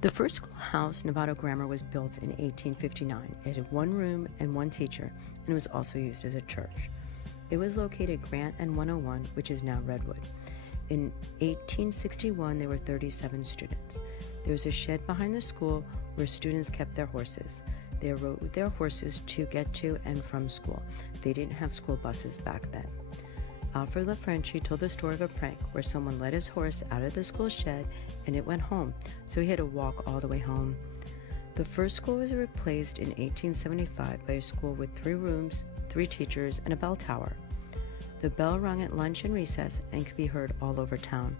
The first schoolhouse, Novato Grammar, was built in 1859. It had one room and one teacher, and was also used as a church. It was located at Grant and 101, which is now Redwood. In 1861, there were 37 students. There was a shed behind the school where students kept their horses. They rode their horses to get to and from school. They didn't have school buses back then. Alfred LaFranchi told the story of a prank where someone led his horse out of the school shed and it went home, so he had to walk all the way home. The first school was replaced in 1875 by a school with 3 rooms, 3 teachers, and a bell tower. The bell rung at lunch and recess and could be heard all over town.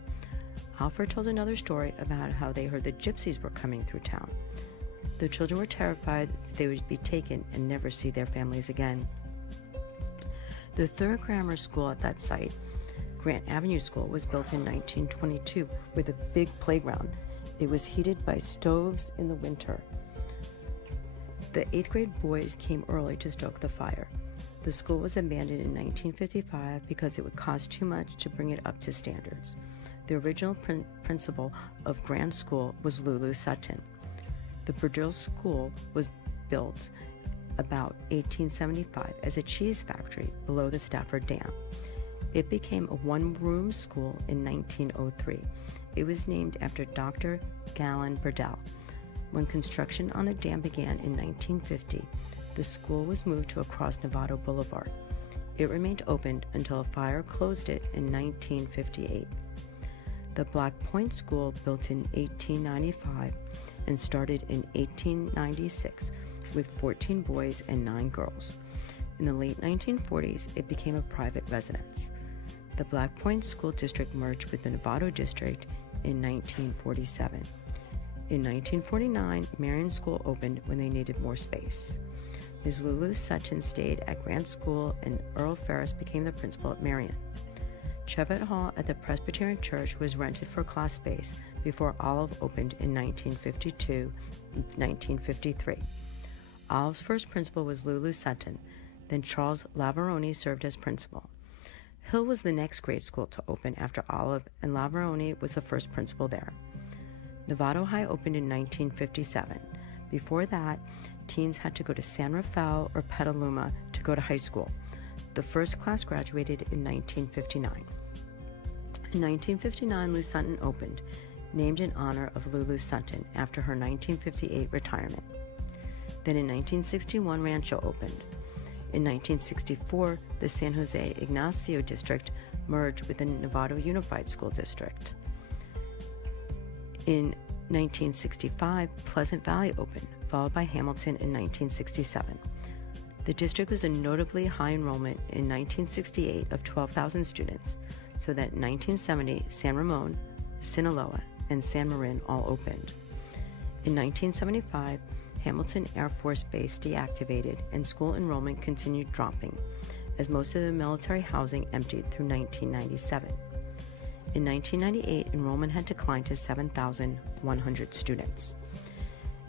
Alfred told another story about how they heard the gypsies were coming through town. The children were terrified that they would be taken and never see their families again. The third grammar school at that site, Grant Avenue School, was built in 1922 with a big playground. It was heated by stoves in the winter. The 8th grade boys came early to stoke the fire. The school was abandoned in 1955 because it would cost too much to bring it up to standards. The original principal of Grant School was Lulu Sutton. The Purdue School was built about 1875 as a cheese factory below the Stafford Dam. It became a one-room school in 1903. It was named after Dr. Galen Burdell. When construction on the dam began in 1950, the school was moved to across Novato Boulevard. It remained open until a fire closed it in 1958. The Black Point School, built in 1895 and started in 1896, with 14 boys and 9 girls. In the late 1940s, it became a private residence. The Black Point School District merged with the Novato District in 1947. In 1949, Marin School opened when they needed more space. Ms. Lulu Sutton stayed at Grant School and Earl Ferris became the principal at Marion. Cheviot Hall at the Presbyterian Church was rented for class space before Olive opened in 1952-1953. Olive's first principal was Lulu Sutton, then Charles Lavaroni served as principal. Hill was the next grade school to open after Olive, and Lavaroni was the first principal there. Novato High opened in 1957. Before that, teens had to go to San Rafael or Petaluma to go to high school. The first class graduated in 1959. In 1959, Lou Sutton opened, named in honor of Lulu Sutton after her 1958 retirement. Then in 1961, Rancho opened. In 1964, the San Jose Ignacio District merged with the Novato Unified School District. In 1965, Pleasant Valley opened, followed by Hamilton in 1967. The district was a notably high enrollment in 1968 of 12,000 students, so that in 1970, San Ramon, Sinaloa, and San Marin all opened. In 1975, Hamilton Airforce Base deactivated and school enrollment continued dropping, as most of the military housing emptied through 1997. In 1998, enrollment had declined to 7,100 students.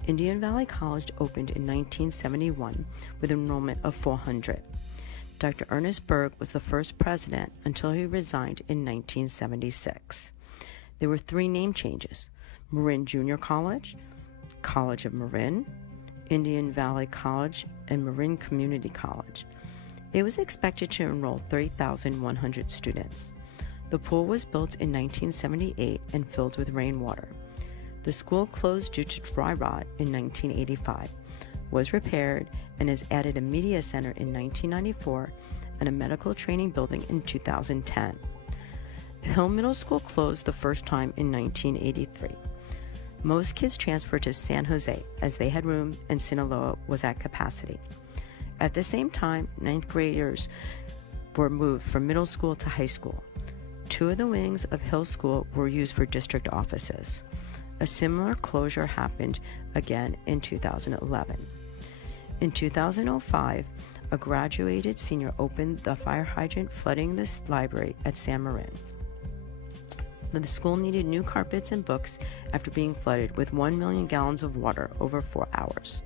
Indian Valley College opened in 1971 with enrollment of 400. Dr. Ernest Berg was the first president until he resigned in 1976. There were 3 name changes: Marin Junior College, College of Marin, Indian Valley College, and Marin Community College. It was expected to enroll 30,100 students. The pool was built in 1978 and filled with rainwater. The school closed due to dry rot in 1985, was repaired, and has added a media center in 1994 and a medical training building in 2010. Hill Middle School closed the first time in 1983. Most kids transferred to San Jose as they had room and Sinaloa was at capacity. At the same time, 9th graders were moved from middle school to high school. 2 of the wings of Hill School were used for district offices. A similar closure happened again in 2011. In 2005, a graduated senior opened the fire hydrant flooding this library at San Marin. The school needed new carpets and books after being flooded with 1 million gallons of water over 4 hours.